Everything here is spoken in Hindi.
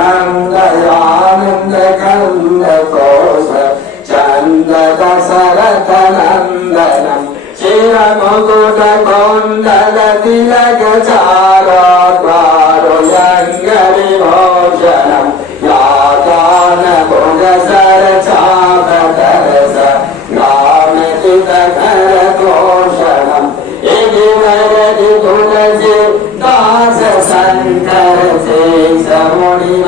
नंदयानंद कंद कोश चंद दशरथ नंदनम शिर मुकुट कुंडल तिलक चारो द्वारो यंगरि भूषणम यादान भुज सर चाप तरस गान चित कर घोषणम इति वरदि तुलसी दास शंकर से समुनि